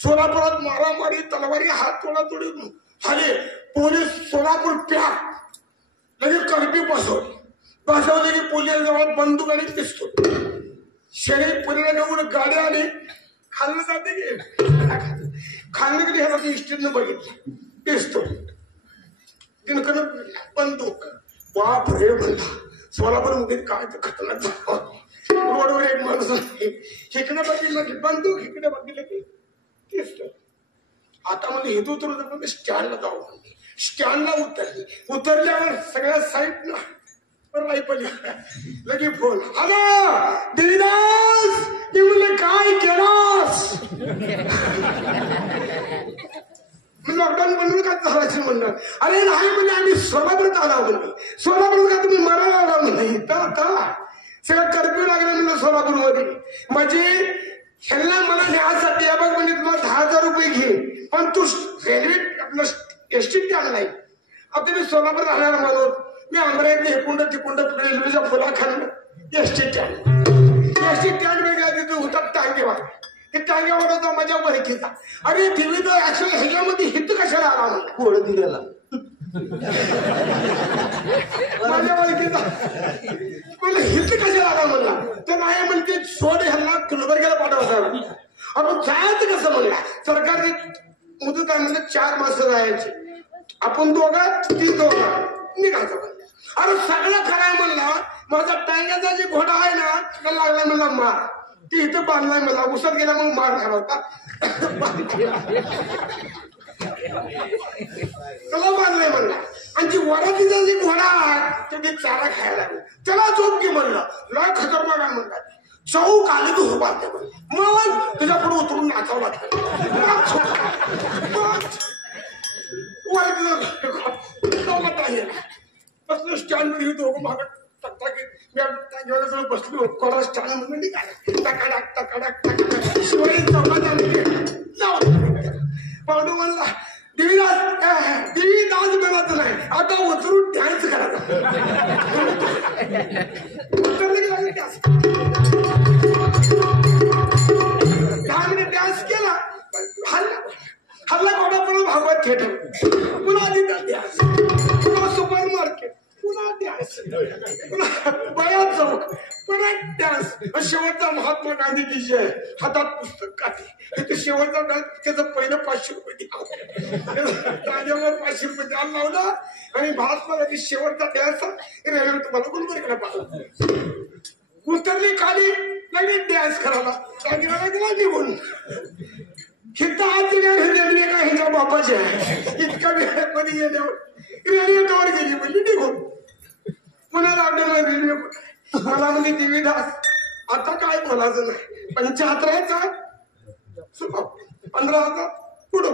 सोलापुरात मारामारी तलवारी हात तोडातोडी झाले. पोलीस सोलापूर पॅक लगेच कर्फ्यू बसवले की पोलीस जवळ बंदूक आणि पिस्तूल. शरीर पुरीला घेऊन गाडी आली. खाल्लं जाते की खाल्लं की ह्याला इष्टीनं बघितलं पिस्तूल दिनकन बंदूक. बाप रे म्हणला सोलापूरमध्ये काय तर खतरनाक. रोडवर एक माणूस इकडे बघितलं की बंदूक इकडे बघितलं की पिस्तूल. आता म्हणजे हिंदू उतरू स्टँडला जाऊ म्हणते. स्टँडला उतरल्यावर सगळ्या साईड रायफल लगे फोन. हॅलो देवीदास मी म्हणले काय केलास. लॉकडाऊन बनवून काय चालायचं म्हणलं. अरे नाही म्हणजे आम्ही सोलापुरात आला म्हणलं. सोलापूर का तुम्ही मरायला आला म्हणलं. तर सगळं कर्फ्यू लागलं म्हणलं सोलापूरमध्ये. म्हणजे ह्यांना मला न्यायासाठी या बघ म्हणजे तुला 10,000 रुपये घे पण तू रेल्वे आपलं एसटी स्टँड नाही. आता मी सोलापूर राहणार म्हणून मी अमरावती हेकुंड तिकुंड रेल्वेच्या फुलाखाली एसटी स्टँड वेगळ्या तिथे होतात टांगेवाड. ते टांगेवाड होता माझ्या बरकीचा. अरे दिवी तर ऍक्च्युअली ह्याच्यामध्ये हित कशाला आला म्हणला. कोण दिलेला माझ्या बरकीचा म्हणलं हित कशाला आला म्हणला. तर नाही म्हणते सोड ह्यांना गुलबर्ग्याला पाठवायचा. आपण जायचं कसं म्हणला. सरकारने मुदत आहे म्हणलं 4 मासं जायची. आपण 3 दोघं निघायचं म्हणलं. अरे सगळं खराय म्हणला. माझा टांग्याचा जे घोडा आहे ना त्याला लागलाय म्हणला मार. ती इथं बांधलाय मला उसत गेला मग मार झाला होता. त्याला बांधलाय म्हणला. आणि जी वरातीचा जे घोडा आहे ते चारा खायला लागला. त्याला झोप घे म्हणलं. लय खतरनाक आहे म्हणला. चौक आली तू उभारते म्हणलं. मग तुझ्या पुढे उतरून नाचावं लागलं. बसलो स्टँड मध्ये दोघं मागं बसलो. कोणा स्टँड मध्ये निघाला टकाडाक टकाडाक टकाडाक शिवाय चौकात आले. पांडू म्हणला देवीदास बनायचं नाही आता उतरून डान्स करायचा. डान्स केला हल्ला कोणापुढे भागवत थिएटर पुन्हा तिथं डान्स पुन्हा सुपर मार्केट पुन्हा डान्स पुन्हा बयात चौक पुन्हा डान्स. शेवटचा महात्मा गांधीजी जे हातात पुस्तक काढले तिथे शेवटचा डान्स. त्याचं पहिलं 500 रुपये दिला. राजावर 500 रुपये द्यायला लावला आणि महात्मा गांधी शेवटचा डान्स रेल्वे तुम्हाला गुलबर्ग्याला पाठवला. उतरली खाली लगेच डान्स करायला राजाला गेला निघून. हिता आज रेल्वे का हिच्या बापाची आहे. इतका वेळामध्ये गेल्यावर रेल्वे तवर गेली म्हणजे निघून पुन्हा लागलं रेल्वे. मला म्हणजे देवीदास आता काय बोलायचं नाही. 75,000 15,000 पुढं